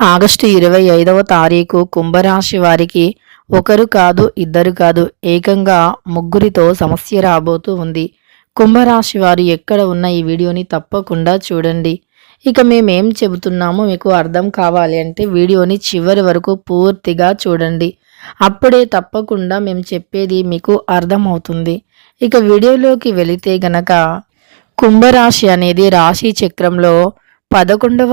August ఇరవై ఐదవ తారీఖు కుంభరాశి వారికి ఒకరు కాదు ఇద్దరు కాదు ఏకంగా ముగ్గురితో సమస్య రాబోతూ ఉంది. కుంభరాశి వారు ఎక్కడ ఉన్న ఈ వీడియోని తప్పకుండా చూడండి. ఇక మేమేం చెబుతున్నామో మీకు అర్థం కావాలి అంటే వీడియోని చివరి వరకు పూర్తిగా చూడండి. అప్పుడే తప్పకుండా మేము చెప్పేది మీకు అర్థమవుతుంది. ఇక వీడియోలోకి వెళితే గనక కుంభరాశి అనేది రాశి చక్రంలో పదకొండవ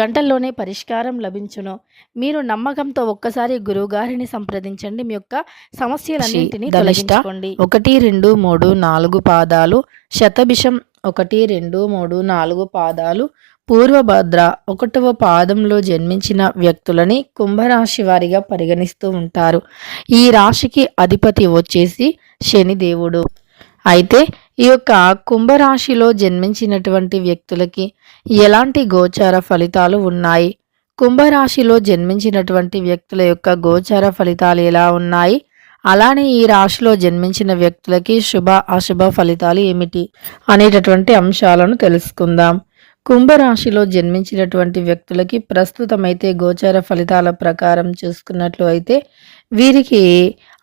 గంటల్లోనే పరిష్కారం లభించును. మీరు నమ్మకంతో ఒక్కసారి గురువుగారిని సంప్రదించండి. మీ యొక్క సమస్యలన్నింటినీ తొలగించుకోండి. ఒకటి రెండు మూడు నాలుగు పాదాలు శతభిషం ఒకటి రెండు మూడు నాలుగు పాదాలు పూర్వభద్ర ఒకటవ పాదంలో జన్మించిన వ్యక్తులని కుంభరాశి వారిగా పరిగణిస్తూ ఉంటారు. ఈ రాశికి అధిపతి వచ్చేసి శనిదేవుడు అయితే ఈ యొక్క కుంభరాశిలో జన్మించినటువంటి వ్యక్తులకి ఎలాంటి గోచార ఫలితాలు ఉన్నాయి? కుంభరాశిలో జన్మించినటువంటి వ్యక్తుల యొక్క గోచార ఫలితాలు ఎలా ఉన్నాయి? అలానే ఈ రాశిలో జన్మించిన వ్యక్తులకి శుభ అశుభ ఫలితాలు ఏమిటి? అనేటటువంటి అంశాలను తెలుసుకుందాం. కుంభరాశిలో జన్మించినటువంటి వ్యక్తులకి ప్రస్తుతమైతే గోచార ఫలితాల ప్రకారం చూసుకున్నట్లు అయితే వీరికి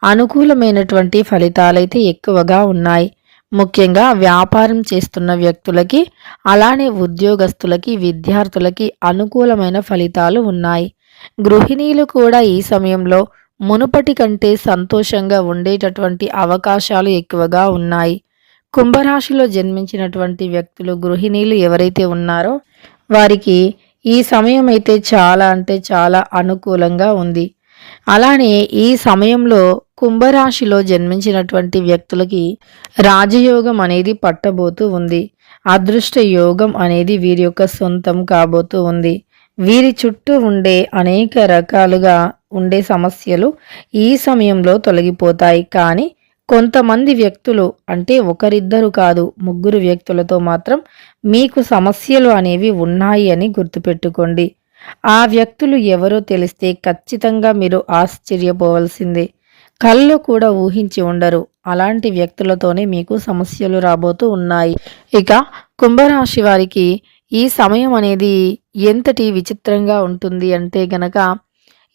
అనుకూలమైనటువంటి ఫలితాలైతే ఎక్కువగా ఉన్నాయి. ముఖ్యంగా వ్యాపారం చేస్తున్న వ్యక్తులకి అలానే ఉద్యోగస్తులకి విద్యార్థులకి అనుకూలమైన ఫలితాలు ఉన్నాయి. గృహిణీలు కూడా ఈ సమయంలో మునుపటి కంటే సంతోషంగా ఉండేటటువంటి అవకాశాలు ఎక్కువగా ఉన్నాయి. కుంభరాశిలో జన్మించినటువంటి వ్యక్తులు గృహిణీలు ఎవరైతే ఉన్నారో వారికి ఈ సమయం అయితే చాలా అంటే చాలా అనుకూలంగా ఉంది. అలానే ఈ సమయంలో కుంభరాశిలో జన్మించినటువంటి వ్యక్తులకి రాజయోగం అనేది పట్టబోతూ ఉంది. అదృష్ట యోగం అనేది వీరి యొక్క సొంతం కాబోతూ ఉంది. వీరి చుట్టూ ఉండే అనేక రకాలుగా ఉండే సమస్యలు ఈ సమయంలో తొలగిపోతాయి. కానీ కొంతమంది వ్యక్తులు అంటే ఒకరిద్దరు కాదు ముగ్గురు వ్యక్తులతో మాత్రం మీకు సమస్యలు అనేవి ఉన్నాయి అని గుర్తుపెట్టుకోండి. ఆ వ్యక్తులు ఎవరో తెలిస్తే ఖచ్చితంగా మీరు ఆశ్చర్యపోవలసిందే. కళ్ళు కూడా ఊహించి ఉండరు. అలాంటి వ్యక్తులతోనే మీకు సమస్యలు రాబోతూ ఉన్నాయి. ఇక కుంభరాశి వారికి ఈ సమయం అనేది ఎంతటి విచిత్రంగా ఉంటుంది అంటే గనక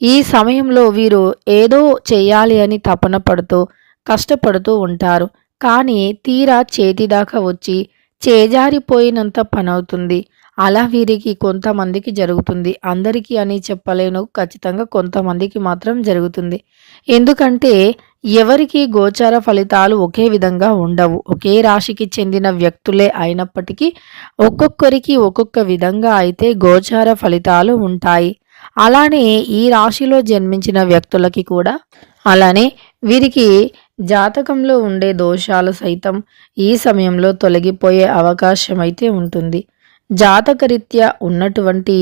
ఈ సమయంలో వీరు ఏదో చేయాలి అని తపన పడుతూ కష్టపడుతూ ఉంటారు. కానీ తీరా చేతిదాకా వచ్చి చేజారిపోయినంత పనవుతుంది. అలా వీరికి కొంతమందికి జరుగుతుంది. అందరికీ అని చెప్పలేను. ఖచ్చితంగా కొంతమందికి మాత్రం జరుగుతుంది. ఎందుకంటే ఎవరికి గోచార ఫలితాలు ఒకే విధంగా ఉండవు. ఒకే రాశికి చెందిన వ్యక్తులే అయినప్పటికీ ఒక్కొక్కరికి ఒక్కొక్క విధంగా అయితే గోచార ఫలితాలు ఉంటాయి. అలానే ఈ రాశిలో జన్మించిన వ్యక్తులకి కూడా అలానే వీరికి జాతకంలో ఉండే దోషాలు సైతం ఈ సమయంలో తొలగిపోయే అవకాశం అయితే ఉంటుంది. జాతకరీత్యా ఉన్నటువంటి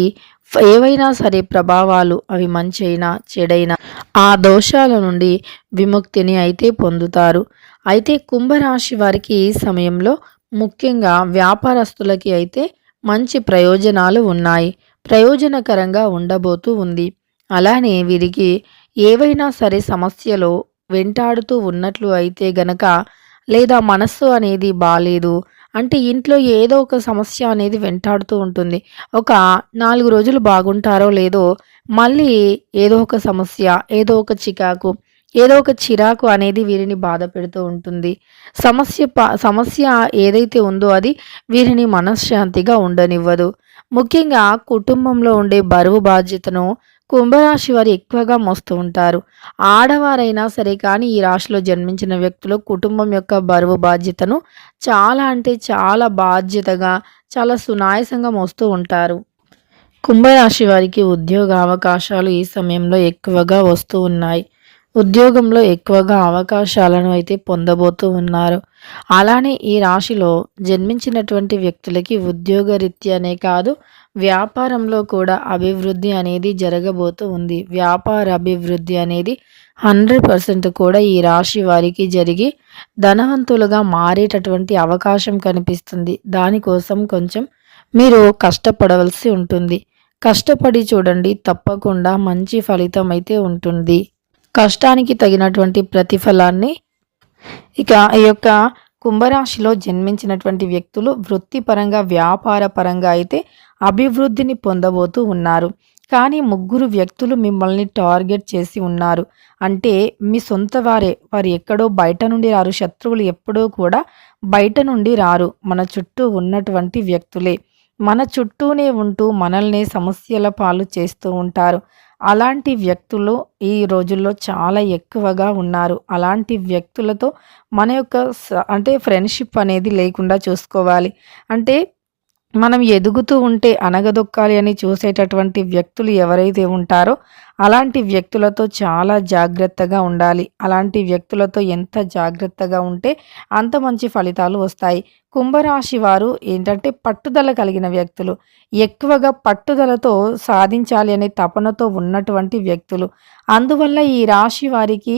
ఏవైనా సరే ప్రభావాలు అవి మంచైనా చెడైనా ఆ దోషాల నుండి విముక్తిని అయితే పొందుతారు. అయితే కుంభరాశి వారికి ఈ సమయంలో ముఖ్యంగా వ్యాపారస్తులకి అయితే మంచి ప్రయోజనాలు ఉన్నాయి. ప్రయోజనకరంగా ఉండబోతూ ఉంది. అలానే వీరికి ఏవైనా సరే సమస్యలో వెంటాడుతూ ఉన్నట్లు అయితే గనక లేదా మనస్సు అనేది బాగాలేదు అంటే ఇంట్లో ఏదో ఒక సమస్య అనేది వెంటాడుతూ ఉంటుంది. ఒక నాలుగు రోజులు బాగుంటారో లేదో మళ్ళీ ఏదో ఒక సమస్య ఏదో ఒక చికాకు ఏదో ఒక చిరాకు అనేది వీరిని బాధ పెడుతూ ఉంటుంది. సమస్య సమస్య ఏదైతే ఉందో అది వీరిని మనశ్శాంతిగా ఉండనివ్వదు. ముఖ్యంగా కుటుంబంలో ఉండే బరువు బాధ్యతను కుంభరాశి వారు ఎక్కువగా మోస్తూ ఉంటారు. ఆడవారైనా సరే కానీ ఈ రాశిలో జన్మించిన వ్యక్తులు కుటుంబం యొక్క బరువు బాధ్యతను చాలా అంటే చాలా బాధ్యతగా చాలా సునాయసంగా మోస్తూ ఉంటారు. కుంభరాశి వారికి ఉద్యోగ అవకాశాలు ఈ సమయంలో ఎక్కువగా వస్తూ ఉన్నాయి. ఉద్యోగంలో ఎక్కువగా అవకాశాలను అయితే పొందబోతూ ఉన్నారు. అలానే ఈ రాశిలో జన్మించినటువంటి వ్యక్తులకి ఉద్యోగ రీత్యానే కాదు వ్యాపారంలో కూడా అభివృద్ధి అనేది జరగబోతూ ఉంది. వ్యాపార అభివృద్ధి అనేది హండ్రెడ్ పర్సెంట్ కూడా ఈ రాశి వారికి జరిగి ధనవంతులుగా మారేటటువంటి అవకాశం కనిపిస్తుంది. దానికోసం కొంచెం మీరు కష్టపడవలసి ఉంటుంది. కష్టపడి చూడండి తప్పకుండా మంచి ఫలితం అయితే ఉంటుంది. కష్టానికి తగినటువంటి ప్రతిఫలాన్ని ఇక ఈ యొక్క కుంభరాశిలో జన్మించినటువంటి వ్యక్తులు వృత్తిపరంగా వ్యాపార పరంగా అయితే అభివృద్ధిని పొందబోతూ ఉన్నారు. కానీ ముగ్గురు వ్యక్తులు మిమ్మల్ని టార్గెట్ చేసి ఉన్నారు. అంటే మీ సొంత వారే వారు ఎక్కడో బయట నుండి రారు శత్రువులు ఎప్పుడూ కూడా బయట నుండి రారు. మన చుట్టూ ఉన్నటువంటి వ్యక్తులే. మన చుట్టూనే ఉంటూ మనల్ని సమస్యల పాలు చేస్తూ ఉంటారు. అలాంటి వ్యక్తులు ఈ రోజుల్లో చాలా ఎక్కువగా ఉన్నారు. అలాంటి వ్యక్తులతో మన యొక్క అంటే ఫ్రెండ్షిప్ అనేది లేకుండా చూసుకోవాలి. అంటే మనం ఎదుగుతూ ఉంటే అనగదొక్కాలి అని చూసేటటువంటి వ్యక్తులు ఎవరైతే ఉంటారో అలాంటి వ్యక్తులతో చాలా జాగ్రత్తగా ఉండాలి. అలాంటి వ్యక్తులతో ఎంత జాగ్రత్తగా ఉంటే అంత మంచి ఫలితాలు వస్తాయి. కుంభరాశి వారు ఏంటంటే పట్టుదల కలిగిన వ్యక్తులు. ఎక్కువగా పట్టుదలతో సాధించాలి అనే తపనతో ఉన్నటువంటి వ్యక్తులు. అందువల్ల ఈ రాశి వారికి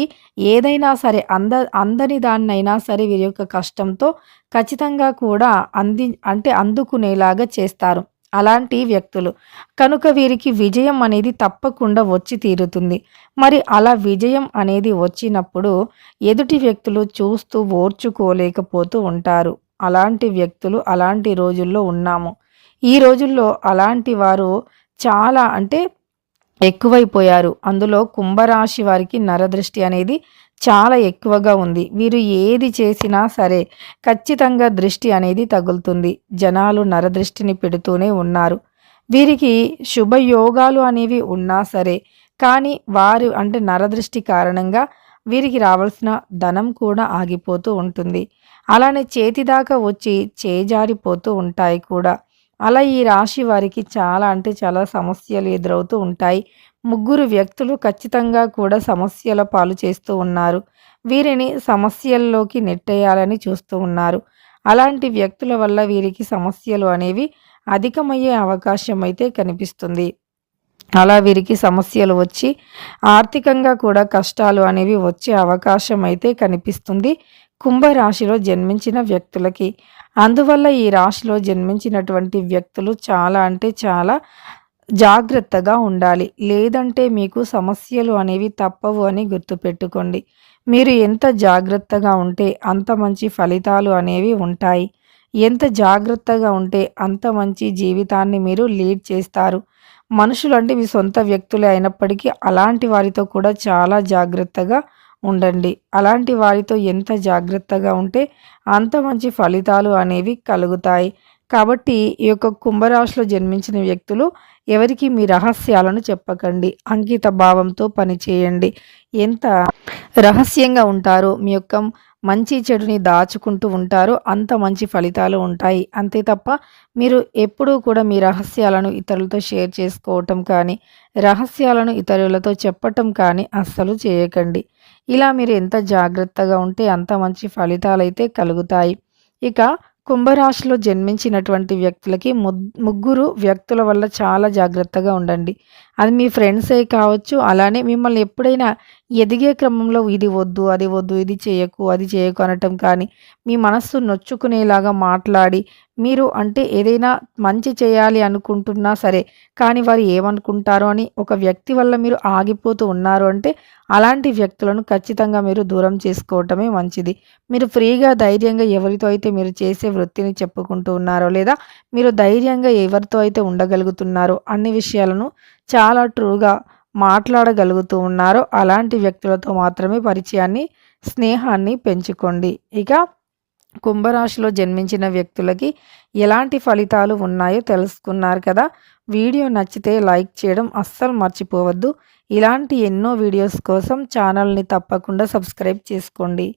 ఏదైనా సరే అంద అందని దాన్నైనా సరే వీరి యొక్క కష్టంతో ఖచ్చితంగా కూడా అంది అంటే అందుకునేలాగా చేస్తారు అలాంటి వ్యక్తులు. కనుక వీరికి విజయం అనేది తప్పకుండా వచ్చి తీరుతుంది. మరి అలా విజయం అనేది వచ్చినప్పుడు ఎదుటి వ్యక్తులు చూస్తూ ఓర్చుకోలేకపోతూ ఉంటారు. అలాంటి వ్యక్తులు అలాంటి రోజుల్లో ఉన్నాము. ఈ రోజుల్లో అలాంటి వారు చాలా అంటే ఎక్కువైపోయారు. అందులో కుంభరాశి వారికి నరదృష్టి అనేది చాలా ఎక్కువగా ఉంది. వీరు ఏది చేసినా సరే ఖచ్చితంగా దృష్టి అనేది తగులుతుంది. జనాలు నరదృష్టిని పెడుతూనే ఉన్నారు. వీరికి శుభయోగాలు అనేవి ఉన్నా సరే కానీ వారు అంటే నరదృష్టి కారణంగా వీరికి రావాల్సిన ధనం కూడా ఆగిపోతూ ఉంటుంది. అలానే చేతిదాకా వచ్చి చేజారిపోతూ ఉంటాయి కూడా. అలా ఈ రాశి వారికి చాలా అంటే చాలా సమస్యలు ఎదురవుతూ ఉంటాయి. ముగ్గురు వ్యక్తులు ఖచ్చితంగా కూడా సమస్యల పాలు చేస్తూ ఉన్నారు. వీరిని సమస్యల్లోకి నెట్టేయాలని చూస్తూ ఉన్నారు. అలాంటి వ్యక్తుల వల్ల వీరికి సమస్యలు అనేవి అధికమయ్యే అవకాశం అయితే కనిపిస్తుంది. అలా వీరికి సమస్యలు వచ్చి ఆర్థికంగా కూడా కష్టాలు అనేవి వచ్చే అవకాశం అయితే కనిపిస్తుంది. కుంభరాశిలో జన్మించిన వ్యక్తులకి. అందువల్ల ఈ రాశిలో జన్మించినటువంటి వ్యక్తులు చాలా అంటే చాలా జాగ్రత్తగా ఉండాలి. లేదంటే మీకు సమస్యలు అనేవి తప్పవు అని గుర్తుపెట్టుకోండి. మీరు ఎంత జాగ్రత్తగా ఉంటే అంత మంచి ఫలితాలు అనేవి ఉంటాయి. ఎంత జాగ్రత్తగా ఉంటే అంత మంచి జీవితాన్ని మీరు లీడ్ చేస్తారు. మనుషులు అంటే మీ సొంత వ్యక్తులే అయినప్పటికీ అలాంటి వారితో కూడా చాలా జాగ్రత్తగా ఉండండి. అలాంటి వారితో ఎంత జాగ్రత్తగా ఉంటే అంత మంచి ఫలితాలు అనేవి కలుగుతాయి. కాబట్టి ఈ యొక్క కుంభరాశిలో జన్మించిన వ్యక్తులు ఎవరికి మీ రహస్యాలను చెప్పకండి. అంకిత భావంతో పనిచేయండి ఎంత రహస్యంగా ఉంటారో మీ యొక్క మంచి చెడుని దాచుకుంటూ ఉంటారో అంత మంచి ఫలితాలు ఉంటాయి. అంతే తప్ప మీరు ఎప్పుడూ కూడా మీ రహస్యాలను ఇతరులతో షేర్ చేసుకోవటం కానీ రహస్యాలను ఇతరులతో చెప్పటం కానీ అస్సలు చేయకండి. ఇలా మీరు ఎంత జాగ్రత్తగా ఉంటే అంత మంచి ఫలితాలైతే కలుగుతాయి. ఇక కుంభరాశిలో జన్మించినటువంటి వ్యక్తులకి ముగ్గురు వ్యక్తుల వల్ల చాలా జాగ్రత్తగా ఉండండి. అది మీ ఫ్రెండ్సే కావచ్చు. అలానే మిమ్మల్ని ఎప్పుడైనా ఎదిగే క్రమంలో ఇది వద్దు అది వద్దు ఇది చేయకు అది చేయకు అనటం కానీ మీ మనస్సు నొచ్చుకునేలాగా మాట్లాడి మీరు అంటే ఏదైనా మంచి చేయాలి అనుకుంటున్నా సరే కానీ వారు ఏమనుకుంటారో అని ఒక వ్యక్తి వల్ల మీరు ఆగిపోతూ ఉన్నారు అంటే అలాంటి వ్యక్తులను ఖచ్చితంగా మీరు దూరం చేసుకోవటమే మంచిది. మీరు ఫ్రీగా ధైర్యంగా ఎవరితో అయితే మీరు చేసే వృత్తిని చెప్పుకుంటూ ఉన్నారో లేదా మీరు ధైర్యంగా ఎవరితో అయితే ఉండగలుగుతున్నారో అన్ని విషయాలను చాలా ట్రూగా మాట్లాడగలుగుతూ ఉన్నారో అలాంటి వ్యక్తులతో మాత్రమే పరిచయాన్ని స్నేహాన్ని పెంచుకోండి. ఇక కుంభరాశిలో జన్మించిన వ్యక్తులకి ఎలాంటి ఫలితాలు ఉన్నాయో తెలుసుకున్నారు కదా. వీడియో నచ్చితే లైక్ చేయడం అస్సలు మర్చిపోవద్దు. ఇలాంటి ఎన్నో వీడియోస్ కోసం ఛానల్ని తప్పకుండా సబ్స్క్రైబ్ చేసుకోండి.